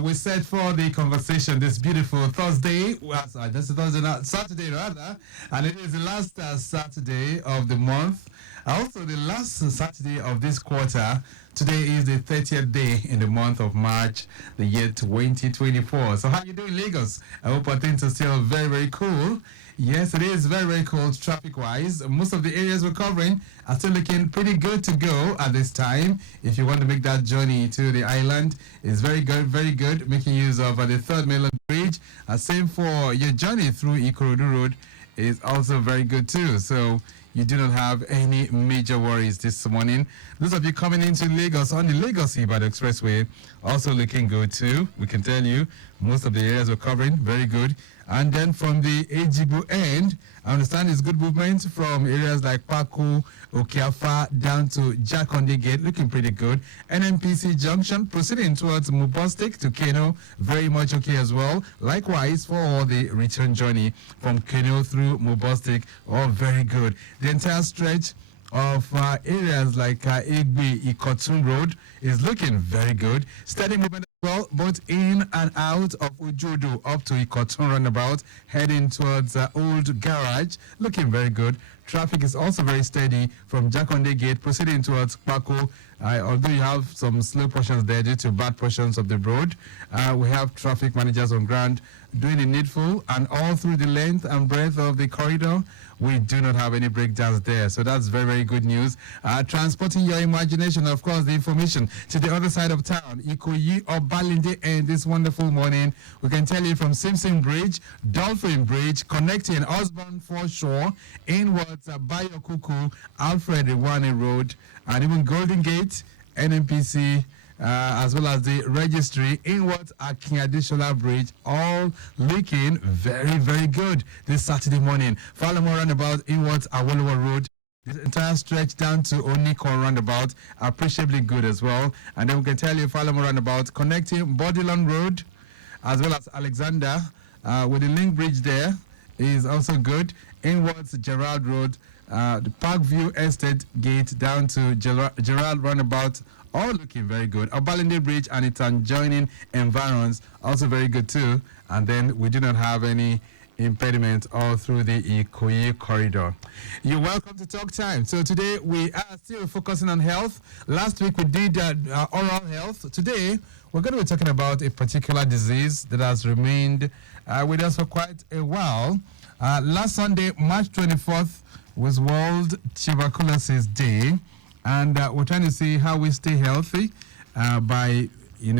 We set for the conversation this beautiful Thursday. Well, sorry, this is Thursday, not Saturday rather, and it is the last Saturday of the month. Also, the last Saturday of this quarter. Today is the 30th day in the month of March, the year 2024. So, how you doing, Lagos? I hope things are still very, very cool. Yes, it is very, very cold traffic-wise. Most of the areas we're covering are still looking pretty good to go at this time. If you want to make that journey to the island, it's very good, making use of the 3rd Mainland Bridge. Same for your journey through Ikorodu Road is also very good too. So you do not have any major worries this morning. Those of you coming into Lagos on the Lagos-Ibadan Expressway, also looking good too. We can tell you most of the areas we're covering, very good. And then from the Ejibo end, I understand it's good movement from areas like Paku, Okiafa, down to Jakonde Gate, looking pretty good. NNPC Junction, proceeding towards Mubostik to Kano, very much okay as well. Likewise, for the return journey from Kano through Mubostik, all very good. The entire stretch of areas like Igbi, Ikotun Road is looking very good. Steady movement as well, both in and out of Ujudu up to Ikotun roundabout, heading towards Old Garage, looking very good. Traffic is also very steady from Jakonde Gate, proceeding towards Paco. Although you have some slow portions there due to bad portions of the road, we have traffic managers on ground doing the needful, and all through the length and breadth of the corridor, we do not have any breakdowns there. So that's very, very good news. Transporting your imagination, of course, the information to the other side of town, Ikoyi or Balinde, and this wonderful morning, we can tell you from Simpson Bridge, Dolphin Bridge, connecting Osborne Foreshore, inwards Bayokuku, Alfred Iwane Road, and even Golden Gate, NNPC, as well as the registry, inwards Akin Adeshola Bridge, all looking very, very good this Saturday morning. Falamo roundabout, inwards Awolowo Road, this entire stretch down to Oniko roundabout, appreciably good as well. And then we can tell you Falamo roundabout, connecting Bodilon Road, as well as Alexander, with the link bridge there, is also good. Inwards Gerald Road, the Parkview Estate Gate down to Gerald roundabout, all looking very good. Obalinde Bridge and its adjoining environs also very good too. And then we do not have any impediment all through the Ikoyi corridor. You're welcome to Talk Time. So today we are still focusing on health. Last week we did oral health. Today we're going to be talking about a particular disease that has remained with us for quite a while. Last Sunday, March 24th, was World Tuberculosis Day. And we're trying to see how we stay healthy by,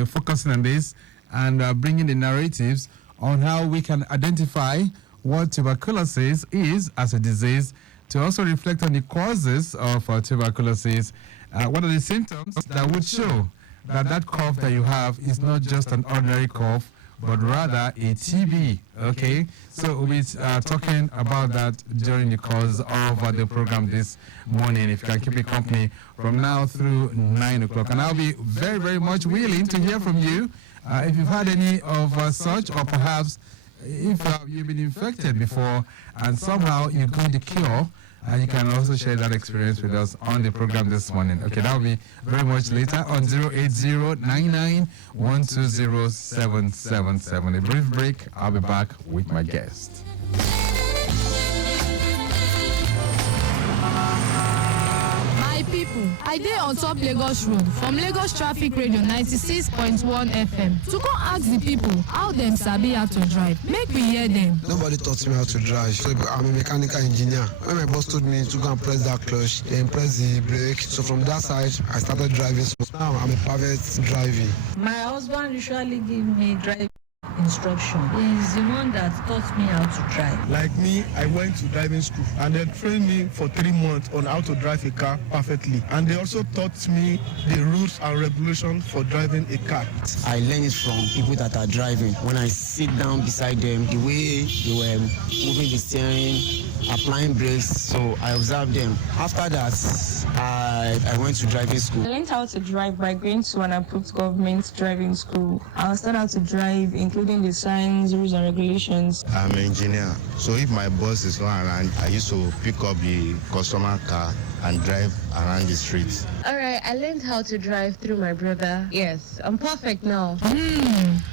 focusing on this and bringing the narratives on how we can identify what tuberculosis is as a disease, to also reflect on the causes of tuberculosis. What are the symptoms that would show that that cough that you have is not just an ordinary cough, but rather a TB, okay? So we'll be talking about that during the course of the program this morning, if you can keep me company from now through 9 o'clock. And I'll be very, very much willing to hear from you if you've had any of such, or perhaps if you've been infected before and somehow you got the cure. You can also share that experience with us on the program this morning. Okay, that will be very much later on 08099120777. A brief break. I'll be back with my guest. People, I dey on top Lagos Road from Lagos Traffic Radio 96.1 FM to go ask the people how them sabi how to drive. Make we hear them. Nobody taught me how to drive. So I'm a mechanical engineer. When my boss told me to go and press that clutch, then press the brake. So from that side, I started driving. So now I'm a perfect driving. My husband usually give me driving instruction. He's the one that taught me how to drive. Like me, I went to driving school and they trained me for 3 months on how to drive a car perfectly. And they also taught me the rules and regulations for driving a car. I learned it from people that are driving. When I sit down beside them, the way they were moving the steering, applying brakes, so I observed them. After that, I went to driving school. I learned how to drive by going to an approved government driving school. I started how to drive, including regarding the signs, rules, and regulations? I'm an engineer, so if my boss is not around, I used to pick up the customer car and drive around the streets. All right, I learned how to drive through my brother. Yes, I'm perfect now.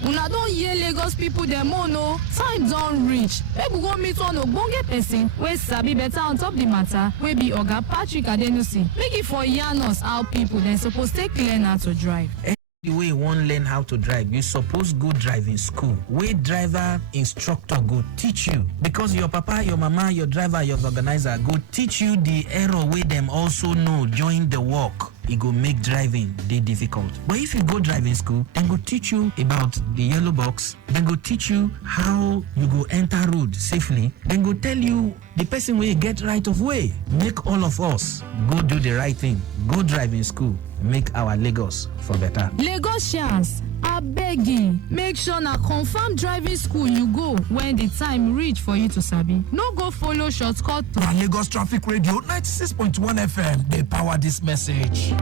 Una don hear Lagos people dem own o. Time don reach. Make we go meet one ogbonge person wey sabi better on top the matter wey be Oga Patrick Adenusi. Make e for yarn us how people dem suppose take learn how to drive. The way you want learn how to drive, you suppose go driving school where driver instructor go teach you, because your papa, your mama, your driver, your organizer go teach you the error wey them also know during the work. It go make driving dey difficult. But if you go driving school, then go teach you about the yellow box, then go teach you how you go enter road safely, then go tell you the person wey get right of way. Make all of us go do the right thing. Go driving school. Make our Lagos for better. Lagosians, abeg, make sure na confirm driving school you go when the time reach for you to sabi. No go follow shortcut. Na Lagos Traffic Radio 96.1 FM dey power this message.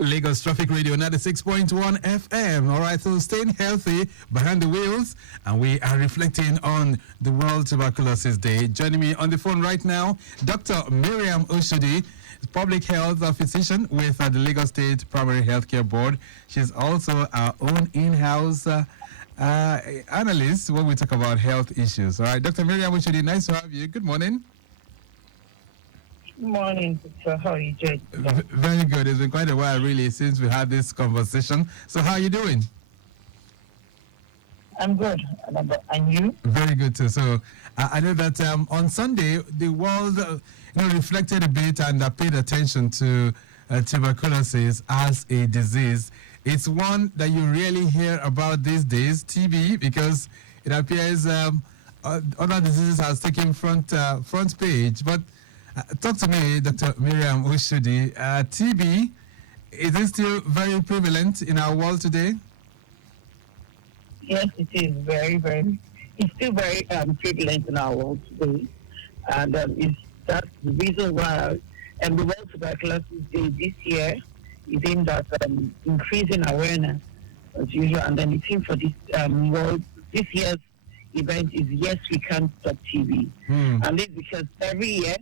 Lagos Traffic Radio 96.1 FM. All right, so staying healthy behind the wheels, and we are reflecting on the World Tuberculosis Day. Joining me on the phone right now, Dr. Miriam Oshodi, public health physician with the Lagos State Primary Healthcare Board. She's also our own in-house analyst when we talk about health issues. All right, Dr. Miriam Oshodi, nice to have you. Good morning. Good morning, Victor. How are you doing? Very good. It's been quite a while, really, since we had this conversation. So how are you doing? I'm good. And you? Very good, too. So I know that on Sunday, the world reflected a bit and paid attention to tuberculosis as a disease. It's one that you rarely hear about these days, TB, because it appears other diseases has taken front page. But talk to me, Dr. Miriam Oshodi. TB, is it still very prevalent in our world today? Yes, it is it's still very prevalent in our world today. And that's the reason why the World Tuberculosis Day this year is aimed at increasing awareness as usual. And then the theme for this this year's event is Yes, We Can Stop TB. And this because every year,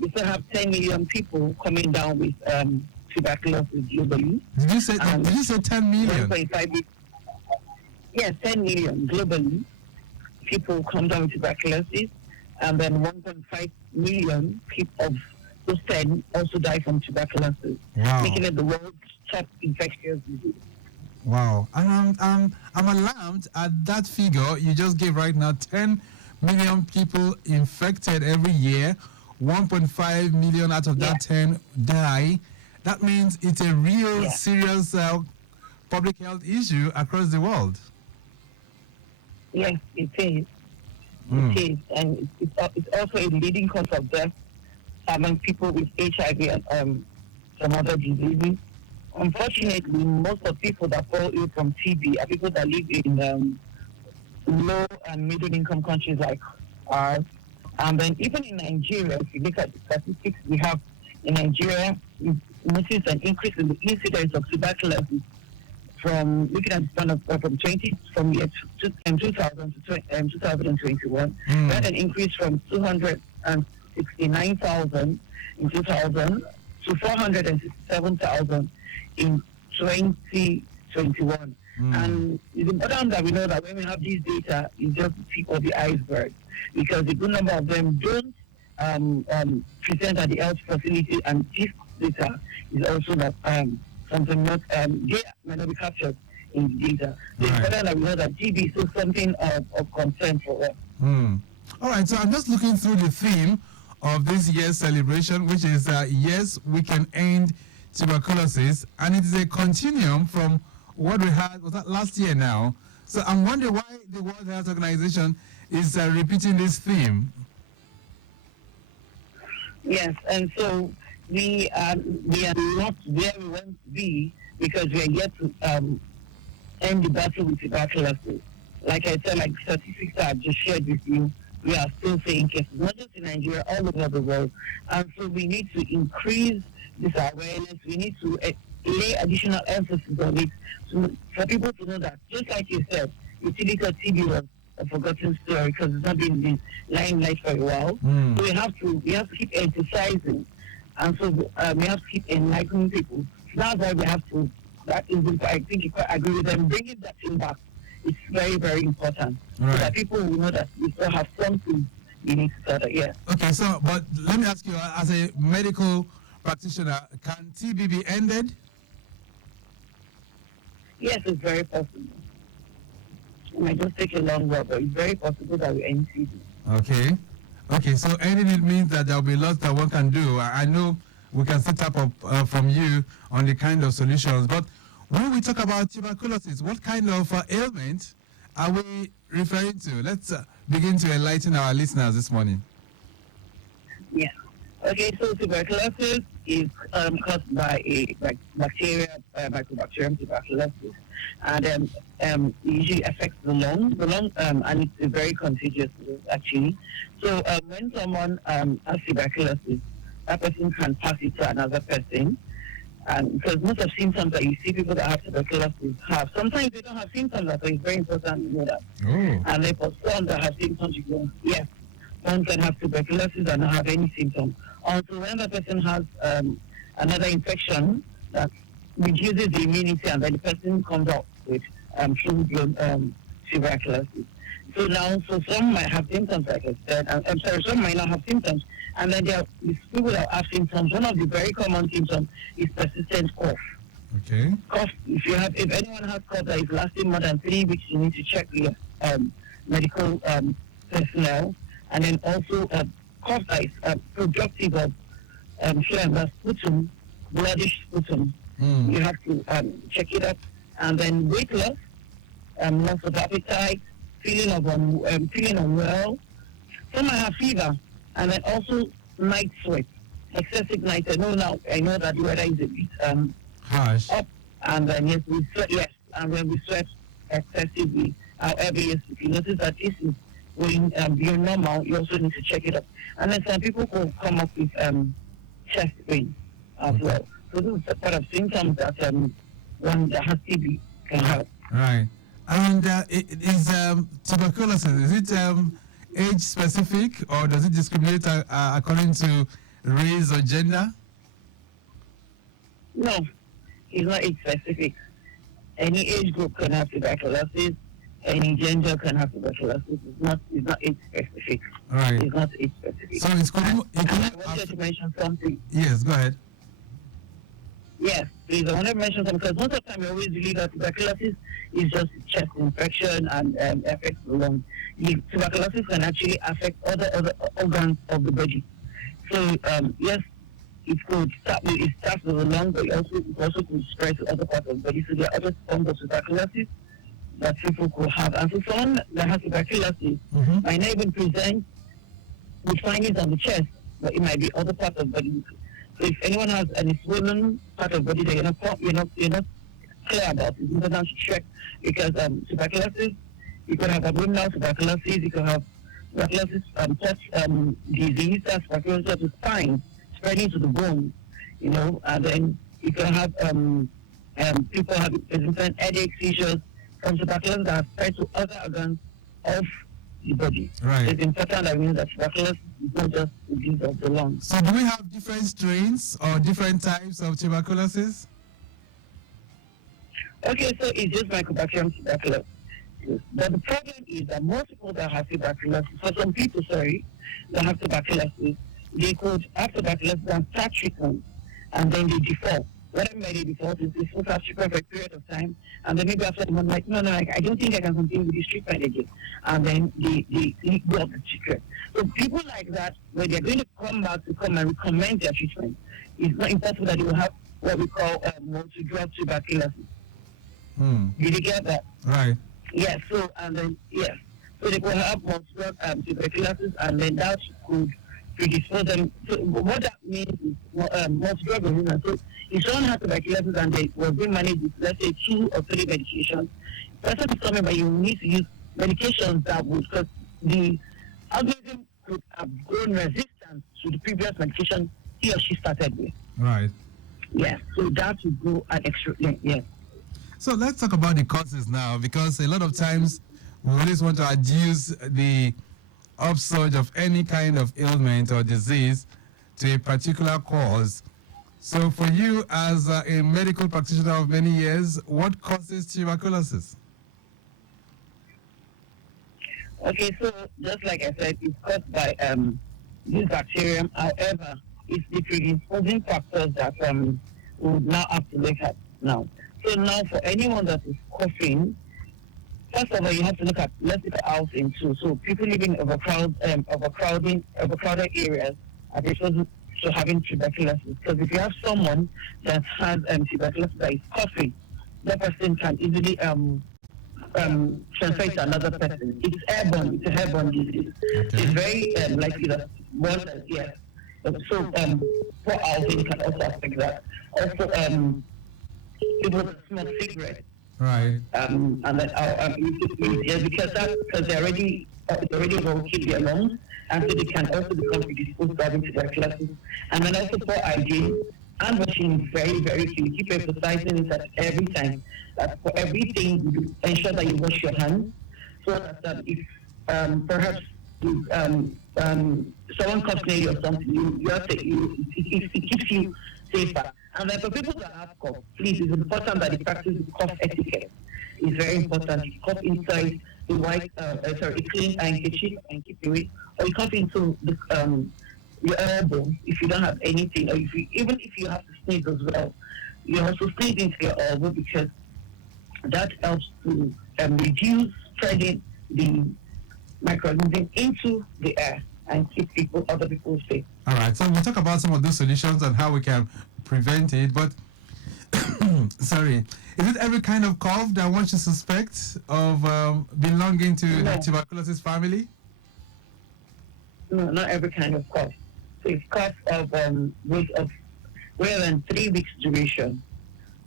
we still have 10 million people coming down with tuberculosis globally. Did you say 10 million? 1.5 Yes, 10 million globally people come down with tuberculosis, and then 1.5 million people of those 10 also die from tuberculosis, making it the world's top infectious disease. Wow. And I'm alarmed at that figure you just gave right now. 10 million people infected every year. 1.5 million out of that 10 die. That means it's a real serious public health issue across the world. Yes, it is. It is. And it's also a leading cause of death among people with HIV and some other diseases. Unfortunately, most of people that fall ill from TB are people that live in low and middle income countries like ours. And then even in Nigeria, if you look at the statistics we have in Nigeria, we notice an increase in the incidence of tuberculosis from looking at the span of from year 2000 to 2021. We had an increase from 269,000 in 2000 to 467,000 in 2021. And it's important that we know that when we have these data, it's just the tip of the iceberg, because a good number of them don't present at the health facility, and this data is also not something not they might not be captured in the data. It's important that we know that TB is still something of concern for us. All right, so I'm just looking through the theme of this year's celebration, which is Yes, We Can End Tuberculosis, and it is a continuum from what we had was that last year now. So I'm wondering why the World Health Organization is repeating this theme. Yes, and so we are not where we want to be, because we are yet to end the battle with tuberculosis. Like I said, like statistics I just shared with you, we are still seeing cases, not just in Nigeria, all over the world. And so we need to increase this awareness. We need to lay additional emphasis on it for people to know that, just like you said, utility TB was a forgotten story because it's not been in the limelight for a while. So we have to keep emphasizing, and so we have to keep enlightening people. So that's why we have to. That is, I think you quite agree with them. Bringing that thing back is very, very important, right, so that people will know that we still have something we need to start. Yeah. Okay, so but let me ask you, as a medical practitioner, can TB be ended? Yes, it's very possible. It might just take a long while, but it's very possible that we end TB. Okay. Okay, so ending it means that there will be lots that one can do. I know we can set up from you on the kind of solutions, but when we talk about tuberculosis, what kind of ailment are we referring to? Let's begin to enlighten our listeners this morning. Yeah. Okay, so tuberculosis is caused by a bacteria, Mycobacterium tuberculosis, and it usually affects the lung, and it's a very contagious disease, actually. So when someone has tuberculosis, that person can pass it to another person. Because most of symptoms that you see people that have tuberculosis have, sometimes they don't have symptoms, so it's very important to know that. And then for some that have symptoms, you can, yes, one can have tuberculosis and not have any symptoms. Also, when the person has another infection that reduces the immunity, and then the person comes out with full-blown tuberculosis. So now, some might have symptoms, like I said, some might not have symptoms. And then there are these people that have symptoms. One of the very common symptoms is persistent cough. Okay. Cough. If anyone has cough that is lasting more than 3 weeks, you need to check your medical personnel. And then also cough that is productive of phlegm, that's sputum, bloodish sputum. You have to check it up. And then weight loss, loss of appetite, feeling unwell. Some might have fever. And then also night sweat, excessive night. I know that the weather is a bit harsh. Up, and then yes, we sweat. Yes, and when we sweat excessively, however, yes, if you notice that this is going beyond normal, you also need to check it up. And then some people will come up with chest pain as well. So this is a part of symptoms that one that has TB can have. Right. And is tuberculosis, is it age specific, or does it discriminate according to race or gender? No, it's not age specific. Any age group can have tuberculosis. Any gender can have tuberculosis. It's not age specific. Right. It's not age specific. So it's common. I wanted to mention something. Yes, go ahead. Yes, please. I want to mention something because most of the time we always believe that tuberculosis is just chest infection and affects the lungs. Tuberculosis can actually affect other organs of the body. So yes, it starts with the lung, but it also could spread to other parts of the body. So there are other forms of tuberculosis that people could have. And so someone that has tuberculosis might not even present with findings on the chest, but it might be other parts of the body. So if anyone has any swollen part of the body that you're not clear about, it's important to check, because tuberculosis, you could have abdominal tuberculosis, you could have tuberculosis disease, that's tuberculosis of the spine, spreading to the bone, and then you can have people having persistent headache, seizures from tuberculosis that have spread to other organs of the body. Right. It's important that we know that tuberculosis is not just the disease of the lungs. So do we have different strains or different types of tuberculosis? Okay, so it's just Mycobacterium tuberculosis. But the problem is that most people that have tuberculosis, for some people, that have tuberculosis, they could have tuberculosis and start treatment, and then they default. What I mean by they default is they still have treatment for a period of time, and then maybe after the month, no, I don't think I can continue with this treatment again. And then they go off the treatment. So people like that, when they're going to come back to come and recommend their treatment, it's not impossible that they will have what we call multi-drug tuberculosis. Did you get that? Right. Yes, so they could have multi-drug tuberculosis, and then that could predispose them. So what that means is multi-drug resistance. So if someone has tuberculosis and they was being managed with, let's say, 2 or 3 medications, person is coming, but you need to use medications that would, because the organism could have grown resistant to the previous medication he or she started with. Right. Yeah, so that would go an extra length, yeah. So let's talk about the causes now, because a lot of times we always want to adduce the upsurge of any kind of ailment or disease to a particular cause. So for you as a medical practitioner of many years, what causes tuberculosis? Okay, so just like I said, it's caused by this bacterium. However, it's the predisposing factors that we would now have to look at now. So now for anyone that is coughing, first of all, you have to look at, let's look at housing too. So people living in overcrowded areas are exposed to having tuberculosis. Because if you have someone that has tuberculosis that is coughing, that person can easily transfer it to another person. It's airborne. It's a airborne disease. Okay. It's very likely that one, yeah. So poor housing can also affect that. Also, people smoke cigarettes. Right. And then because they're already will keep their lungs, and so they can also become predisposed to having tuberculosis. And then also poor hygiene. Hand washing is very, very key. Keep emphasizing it at every time. That for everything, you ensure that you wash your hands, so that if perhaps someone comes near you or something, it keeps you safer. And then for people that have cough, please, it's important that you practice cough etiquette. It's very important. You cough inside a clean handkerchief and keep away, or you cough into your elbow if you don't have anything, or even if you have to sneeze as well, you also sneeze into your elbow, because that helps to reduce spreading the microorganism into the air and keep other people safe. All right, so we'll talk about some of those solutions and how we can prevent it, but sorry, is it every kind of cough that one should suspect of belonging to the tuberculosis family? No, not every kind of cough. So it's cough of greater than 3 weeks duration.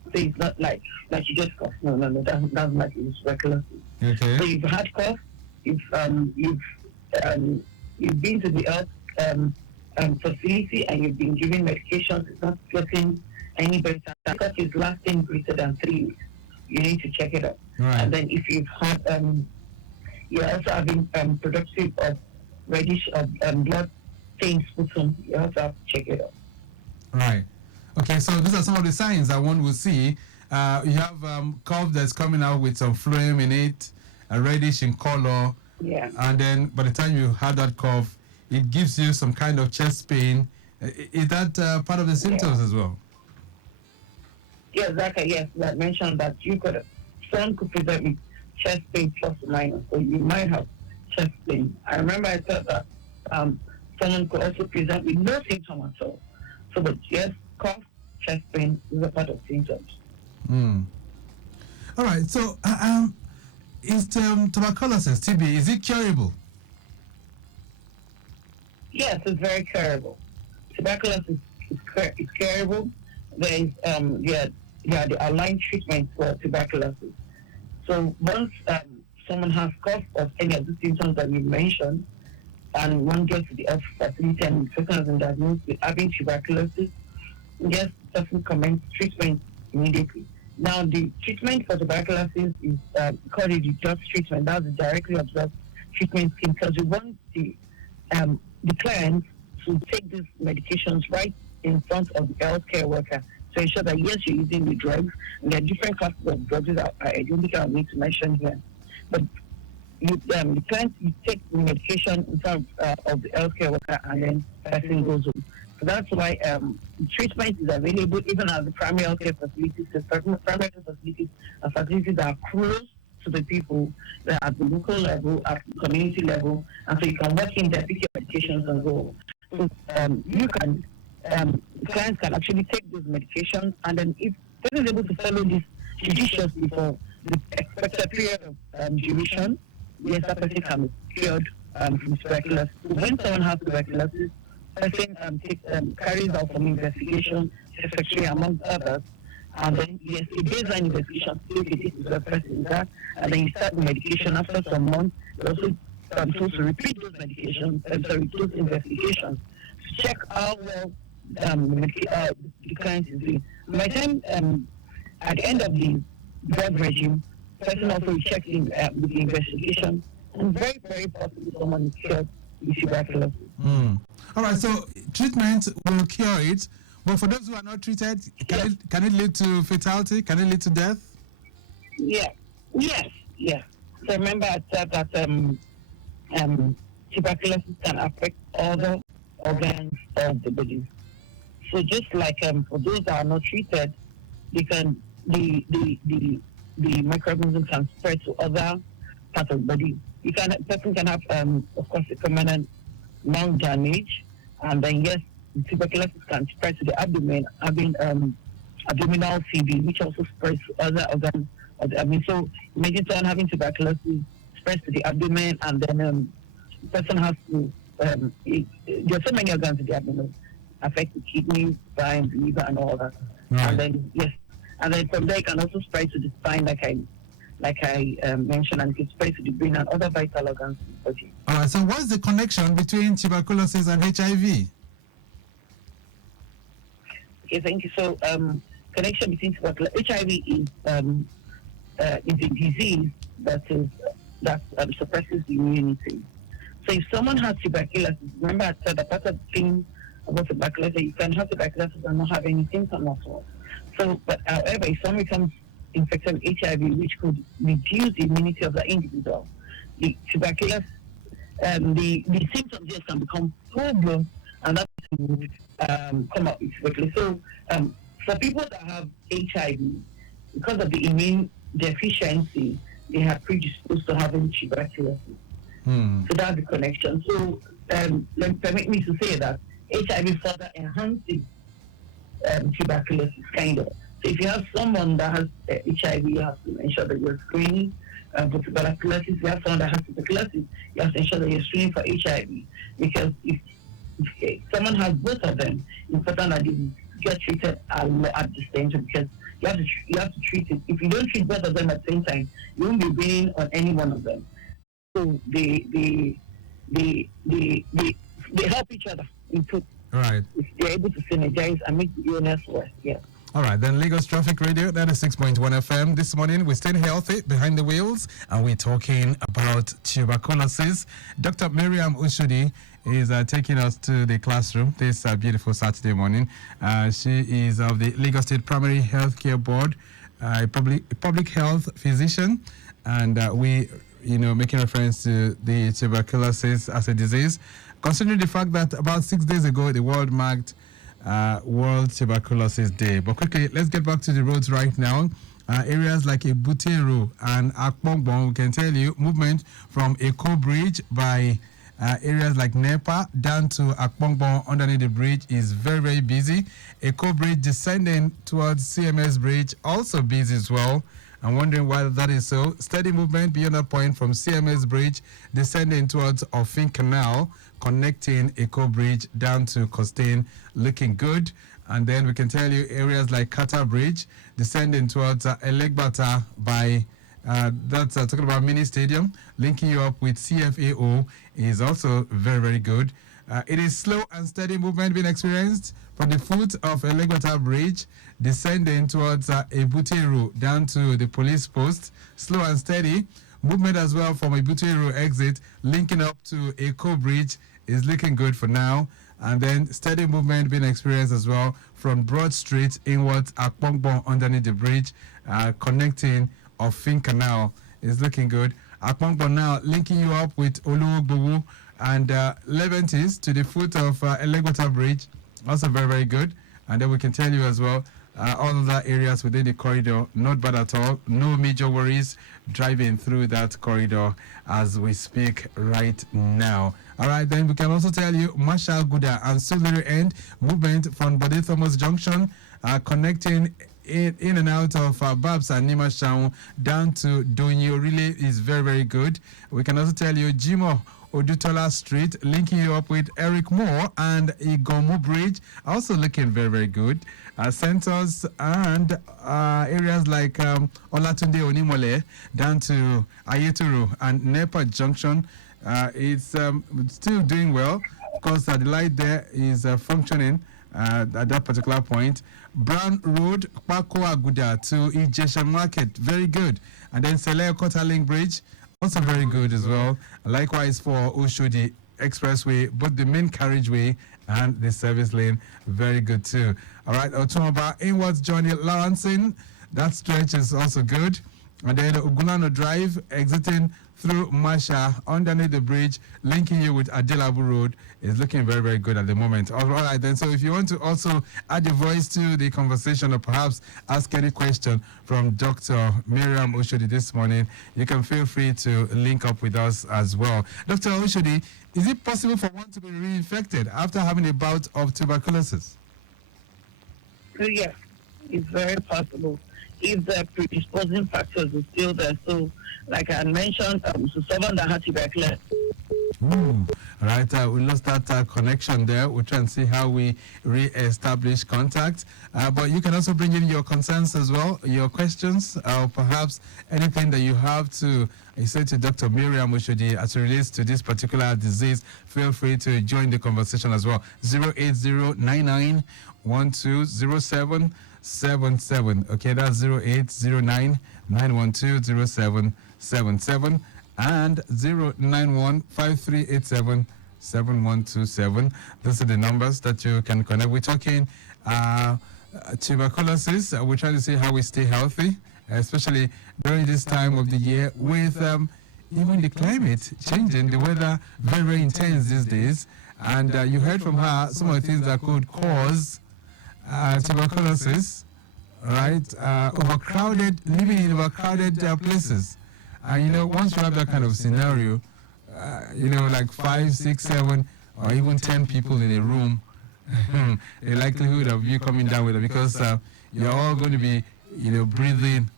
So it's not like you just cough. No, that's like tuberculosis. Okay. So you've had cough, you've been to the health facility and you've been given medications. It's not getting any better. That cough is lasting greater than 3 weeks. You need to check it out. Right. And then if you've had, you're also having productive of reddish blood stained sputum, you also have to check it out. Right. Okay, so these are some of the signs that one will see. You have cough that's coming out with some phlegm in it, reddish in color. Yeah. And then by the time you have that cough, it gives you some kind of chest pain. Is that part of the symptoms as well? Yeah, exactly. Yes, I mentioned that some could present with chest pain plus or minus, so you might have chest pain. I remember I thought that someone could also present with no symptom at all. So, but yes, cough, chest pain is a part of symptoms. All right. So, is tuberculosis, TB, is it curable? Yes, it's very curable. Tuberculosis is curable. There is the aligned treatment for tuberculosis. So once someone has cough or any of the symptoms that we mentioned, and one gets to the health facility and the person has been diagnosed with having tuberculosis, yes, the person commences treatment immediately. Now, the treatment for tuberculosis is called the drug treatment. That's the directly observed treatment scheme, because we want the client to take these medications right in front of the healthcare worker to ensure that, yes, you're using the drugs. And there are different classes of drugs that I don't think I need to mention here. But the client, you take the medication in front of the healthcare worker, and then the person goes home. So that's why treatment is available even at the primary healthcare facilities. The primary healthcare facilities are facilities that are close to the people, that are at the local level, at the community level, and so you can work in there, pick your medications and go. So you can, clients can actually take those medications, and then if they're able to follow this judiciously for the expected period of duration, yes, that person can be cured from tuberculosis. So when someone has tuberculosis, person carries out some investigation, secretary among others, and then yes, a baseline investigation, this is where person is at, and then you start the medication after some months. You also supposed to repeat those medications, those investigations, check how well the client is doing. By the time, at the end of the drug regime, person also checks in with the investigation, and very, very possibly someone is cured with tuberculosis. All right, so treatment will cure it, but for those who are not treated, can it lead to fatality? Can it lead to death? Yes. So remember I said that tuberculosis can affect all the organs of the body. So just like for those that are not treated, they can the microorganism can spread to other parts of the body. Person can have of course a permanent lung damage, and then yes, tuberculosis can spread to the abdomen, having abdominal TB, which also spreads to other organs of the abdomen. So imagine someone having tuberculosis spreads to the abdomen, and then the person has to there are so many organs in the abdomen, affect the kidney, spine, the liver, and all that. Right. And then from there it can also spread to the spine, like I mentioned, and it can spread to the brain and other vital organs in the body. All right. So what's the connection between tuberculosis and HIV? Okay, thank you. So connection between tuberculosis, HIV is a disease that suppresses the immunity. So if someone has tuberculosis, remember I said that part of the thing about tuberculosis, you can have tuberculosis and not have any symptoms at all. So, but however, if someone becomes infected with HIV, which could reduce the immunity of the individual, the tuberculosis, the symptoms just can become full blown, and that would come up with tuberculosis. So, for people that have HIV, because of the immune deficiency, they are predisposed to having tuberculosis. So that's the connection. So permit me to say that HIV further enhances tuberculosis, kind of. So if you have someone that has HIV, you have to ensure that you're screening for tuberculosis. If you have someone that has tuberculosis, you have to ensure that you're screening for HIV. Because if someone has both of them, it's important that they get treated at the same time, because you have to treat it. If you don't treat both of them at the same time, you won't be winning on any one of them. So they help each other improve. Right. If they're able to synergize and make the illness worse. Yeah. All right, then Lagos Traffic Radio, 96.1 FM. This morning, we're staying healthy behind the wheels, and we're talking about tuberculosis. Dr. Miriam Ushudi is taking us to the classroom this beautiful Saturday morning. She is of the Lagos State Primary Healthcare Board, a public health physician, and we making reference to the tuberculosis as a disease, considering the fact that about 6 days ago, the world marked World Tuberculosis Day. But quickly, let's get back to the roads right now. Areas like Ebuteru and Akpongbon, we can tell you, movement from Eko Bridge by areas like Nepa down to Akpongbon underneath the bridge is very, very busy. Eko Bridge descending towards CMS Bridge, also busy as well. I'm wondering why that is so. Steady movement beyond that point from CMS Bridge, descending towards Offin Canal, connecting Eco Bridge down to Costain, looking good. And then we can tell you areas like Kata Bridge, descending towards Elegbata by, that's talking about Mini Stadium, linking you up with CFAO is also very, very good. It is slow and steady movement being experienced from the foot of Elegbata Bridge, descending towards Ebuteru down to the police post. Slow and steady movement as well from Ebuteru exit, linking up to Eco Bridge is looking good for now. And then steady movement being experienced as well from Broad Street inwards Akpongbon underneath the bridge, connecting Offin Canal is looking good. Akpongbon now linking you up with Oluwogbowo and Leventis to the foot of Elegbata Bridge, also very, very good. And then we can tell you as well, all other areas within the corridor, not bad at all. No major worries driving through that corridor as we speak right now. All right, then we can also tell you Marshall Guda and Solary End movement from Bode Thomas Junction, connecting in and out of Babs and Nimashau down to Donyo Relay is very, very good. We can also tell you Jimo Odutola Street, linking you up with Eric Moore and Igomu Bridge, also looking very, very good. Centers and areas like Olatunde Onimole down to Ayeturu and Nepa Junction It's still doing well because the light there is functioning at that particular point. Brown Road, Pako Aguda to Ijesha Market, very good. And then Seleo Kota Link Bridge, also very good as well. Likewise for Oshodi Expressway, both the main carriageway and the service lane, very good too. All right, Otumba inwards Johnny Lawrenson, that stretch is also good. And then Ugunano Drive, exiting through Masha, underneath the bridge, linking you with Adelabu Road, is looking very, very good at the moment. All right, then. So if you want to also add your voice to the conversation or perhaps ask any question from Dr. Miriam Oshodi this morning, you can feel free to link up with us as well. Dr. Oshodi, is it possible for one to be reinfected after having a bout of tuberculosis? Yes, it's very possible if the predisposing factors are still there. So, like I mentioned, so someone that had tuberculosis. Right, we lost that connection there. We'll try and see how we re-establish contact. But you can also bring in your concerns as well, your questions, or perhaps anything that you have to say to Dr. Miriam Oshodi as it relates to this particular disease. Feel free to join the conversation as well. 08099120777. Okay, that's 080991207777 and 09153877127. Those are the numbers that you can connect. We're talking tuberculosis. We're trying to see how we stay healthy, especially during this time of the year with even the climate changing, the weather very, very intense these days. And you heard from her some of the things that could cause tuberculosis, right? Living in overcrowded places. And once you have that kind of scenario, like 5, 6, 7, or even 10 people in a room, the likelihood of you coming down with it, because you're all going to be, breathing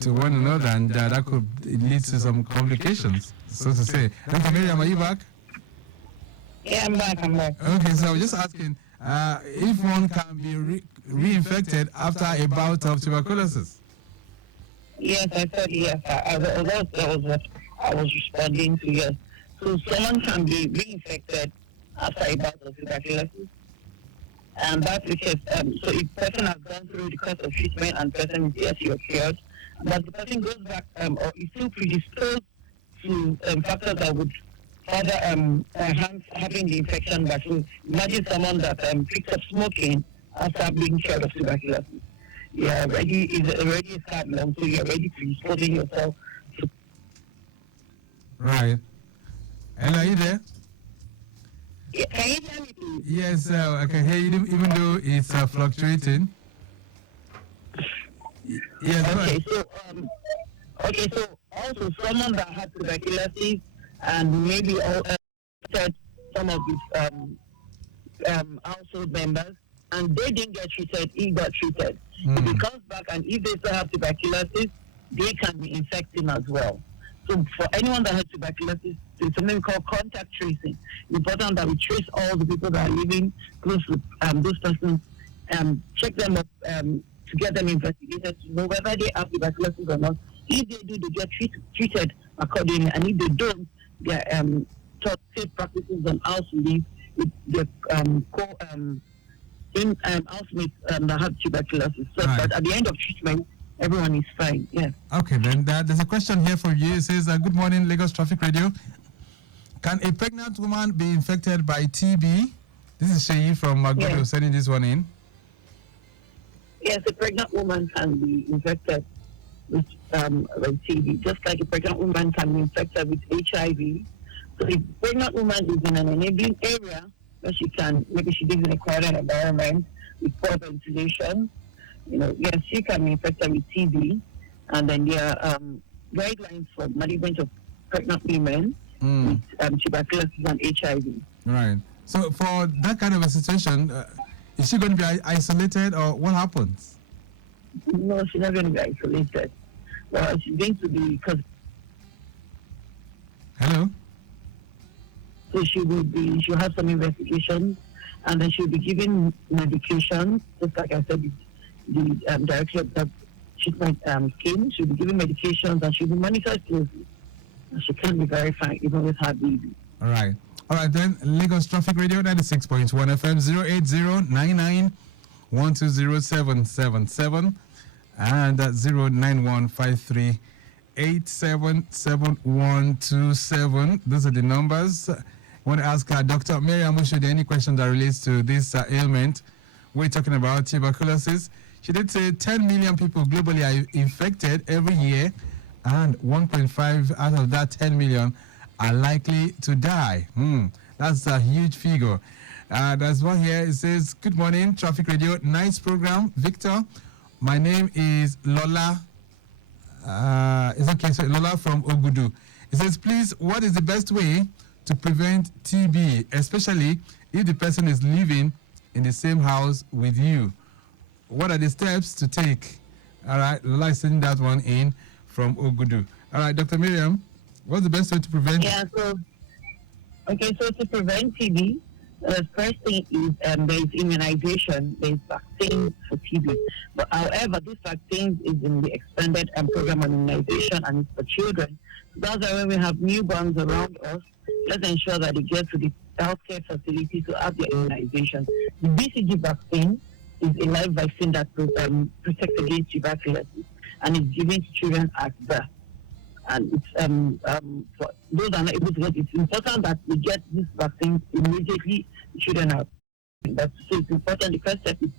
to one another, and that could lead to some complications, so to say. Dr. Miriam, are you back? Yeah, I'm back. Okay, so I was just asking if one can be reinfected after a bout of tuberculosis. Yes, I said yes. That was what I was responding to, yes. So someone can be reinfected after a bout of tuberculosis. And that's because, so if person has gone through the course of treatment and person is yes, you're cured, but the person goes back or is still predisposed to factors that would further enhance having the infection. But so imagine someone that picks up smoking after being cured of tuberculosis. You're already a start long, so you're already predisposing yourself. Right. And are you there? Yeah, can you hear me, please? Yes, I can hear you, even though it's fluctuating. Yes. Okay, so also someone that had tuberculosis and maybe some of his household members, and they didn't get treated, he got treated. If he comes back and if they still have tuberculosis, they can be infecting as well. So for anyone that has tuberculosis, there's something we call contact tracing. It's important that we trace all the people that are living close to those persons, check them up to get them investigated to know whether they have tuberculosis or not. If they do, they get treated accordingly, and if they don't, they are taught safe practices on how to live with their housemates that have tuberculosis. So right. But at the end of treatment, everyone is fine. Yeah. Okay, then there's a question here for you. It says, good morning, Lagos Traffic Radio. Can a pregnant woman be infected by TB? This is Sheyi from Magodo sending this one in. Yes, a pregnant woman can be infected with TB, just like a pregnant woman can be infected with HIV. So if a pregnant woman is in an enabling area where maybe she lives in a crowded environment with poor ventilation, yes, she can be infected with TB. And then there are guidelines for management of pregnant women with tuberculosis and HIV. Right. So for that kind of a situation, is she going to be isolated, or what happens? No, she's not going to be isolated. Well, she's going to be, because... Hello? So she'll have some investigations, and then she'll be given medication, just like I said, the director of the treatment scheme. She'll be given medications, and she'll be monitored closely. She can be very fine even with her baby. All right. All right, then. Lagos Traffic Radio 96.1 FM 08099120777 and 09153877127. Those are the numbers. I want to ask Dr. Miriam Oshodi any question that relates to this ailment. We're talking about tuberculosis. She did say 10 million people globally are infected every year, and 1.5 out of that 10 million are likely to die. That's a huge figure. There's one here. It says, good morning, Traffic Radio. Nice program. Victor, my name is Lola. It's okay, so Lola from Ogudu. It says, please, what is the best way to prevent TB, especially if the person is living in the same house with you? What are the steps to take? All right, Lola is sending that one in from Ogudu. All right, Dr. Miriam, what's the best way to prevent? Yeah, so to prevent TB, the first thing is there's immunization, there's vaccine for TB. But however, this vaccine is in the expanded program on immunization and it's for children. So that's why when we have newborns around us, let's ensure that they get to the healthcare facility to have their immunization. The BCG vaccine is a live vaccine that protects against tuberculosis and is given to children at birth. And it's for those that are not able to get it, it's important that we get this vaccine immediately. The children are. So it's important. The first step is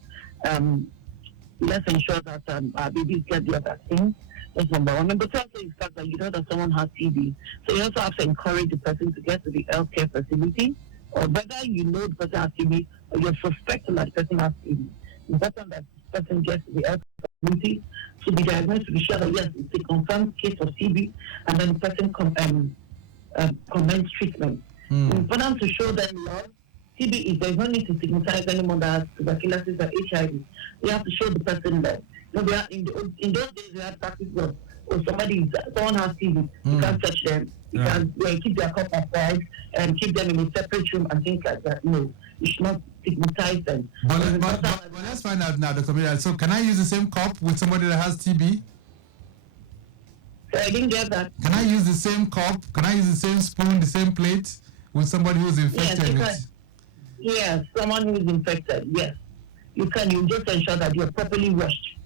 let's ensure that our babies get their vaccine. That's number one. Number two also is the fact that you know that someone has TB, so you also have to encourage the person to get to the healthcare facility, or whether you know the person has TB or you're suspecting that the person has TB. It's important that the person gets to the healthcare facility to be diagnosed, to be sure that yes, it's a confirmed case of TB, and then the person commence treatment. It's important to show them love. TB is there's no need to stigmatize anyone that has tuberculosis or HIV. You have to show the person love. You know, in those days we had practice love. Or someone has TB, you can't touch them. You can keep their cup aside and keep them in a separate room and things like that. No, you should not stigmatize them. But let's find out now, Dr. Miriam. So can I use the same cup with somebody that has TB? So I didn't get that. Can I use the same cup? Can I use the same spoon, the same plate with somebody who's infected? Yes, someone who is infected, yes. You can. You just ensure that you're properly washed.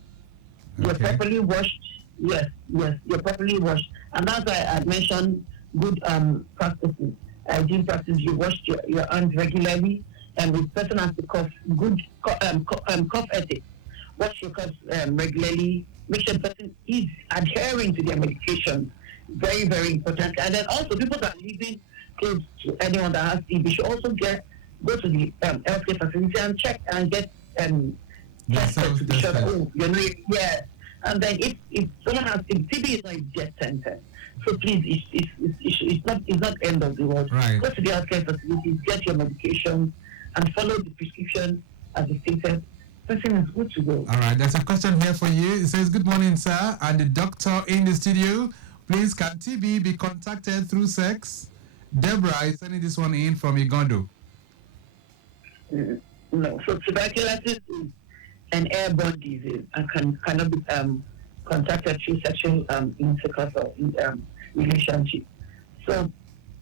You're properly washed. Yes, you're properly washed. And that's why I mentioned good practices. Hygiene practice, you wash your hands regularly, and the person has to cough. Good cough ethics. Wash your coughs regularly. Make sure the person is adhering to their medication. Very, very important. And then also, people that are living close to anyone that has TB should also go to the healthcare facility and check and get tested to be sure that, and then if someone has TB, is not a death sentence. So please, it's not end of the world. Right. Go to the healthcare facility, get your medication, and follow the prescription as stated. Person is good to go. All right, there's a question here for you. It says, good morning, sir, and the doctor in the studio. Please, can TB be contacted through sex? Deborah is sending this one in from Igondo. No, so tuberculosis is an airborne disease and cannot be contacted through sexual intercourse or relationship. So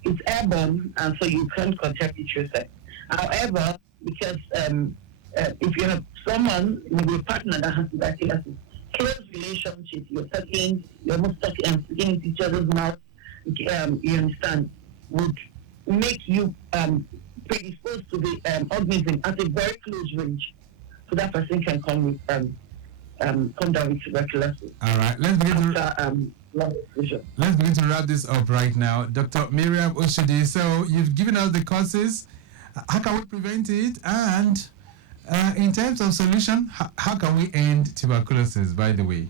it's airborne, and so you can't contact it through sex. However, because if you have someone, maybe a partner that has tuberculosis, close relationship, you're almost talking and speaking into each other's mouth, you understand, would make you predisposed to the organism at a very close range. So that person can come with come down with tuberculosis. All right, let's begin to wrap this up right now. Dr. Miriam Oshodi, so you've given us the causes. How can we prevent it? And in terms of solution, how can we end tuberculosis, by the way?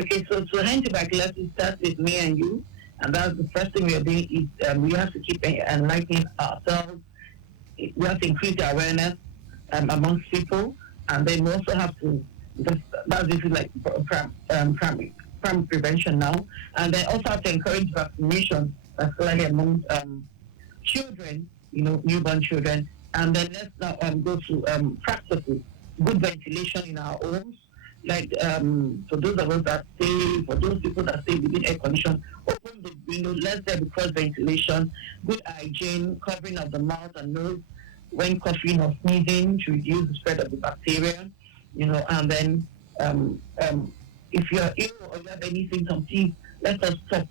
Okay, so to end tuberculosis starts with me and you. And that's the first thing we are doing is we have to keep enlightening ourselves. We have to increase the awareness amongst people, and then we also have to, that's basically like primary prevention now, and then also have to encourage vaccination, particularly among children, newborn children, and then let's now go to practices, good ventilation in our homes, like for those of us that stay, for those people that stay within air condition, open the window, let there be cross ventilation, good hygiene, covering of the mouth and nose when coughing or sneezing to reduce the spread of the bacteria, and then if you're ill or you have any symptoms, please let us stop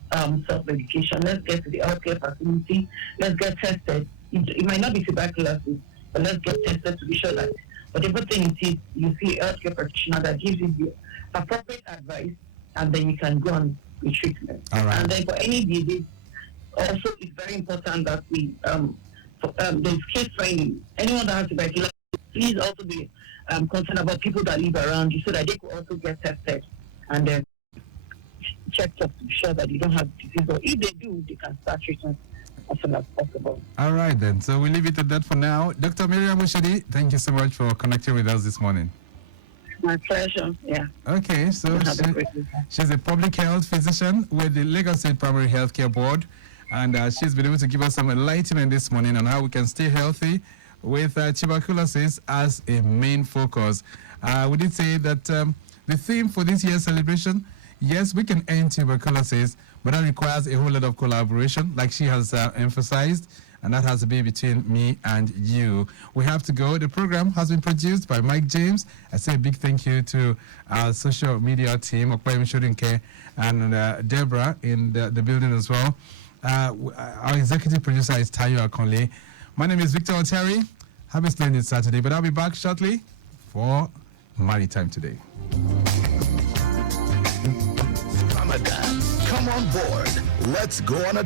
self-medication. Let's get to the healthcare facility. Let's get tested. It might not be tuberculosis, but let's get tested to be sure that whatever thing it is, you see a healthcare practitioner that gives you the appropriate advice, and then you can go on with treatment. All right. And then for any disease, also it's very important that we there's case training. Anyone that has tuberculosis, please also be concerned about people that live around you so that they could also get tested and then checked up to be sure that you don't have disease. Or if they do, they can start treatment as soon as possible. All right, then. So we leave it at that for now. Dr. Miriam Oshodi, thank you so much for connecting with us this morning. My pleasure, yeah. Okay, so she's a public health physician with the Lagos State Primary Healthcare Board, and she's been able to give us some enlightenment this morning on how we can stay healthy with tuberculosis as a main focus. We did say that the theme for this year's celebration, yes, we can end tuberculosis, but that requires a whole lot of collaboration, like she has emphasized, and that has to be between me and you. We have to go. The program has been produced by Mike James. I say a big thank you to our social media team, Okpayim Shodinke, and Deborah in the building as well. Our executive producer is Tayo Akonle. My name is Victor Oteri. Have a splendid Saturday, but I'll be back shortly for Maritime Today. Ramadan, come on board. Let's go on a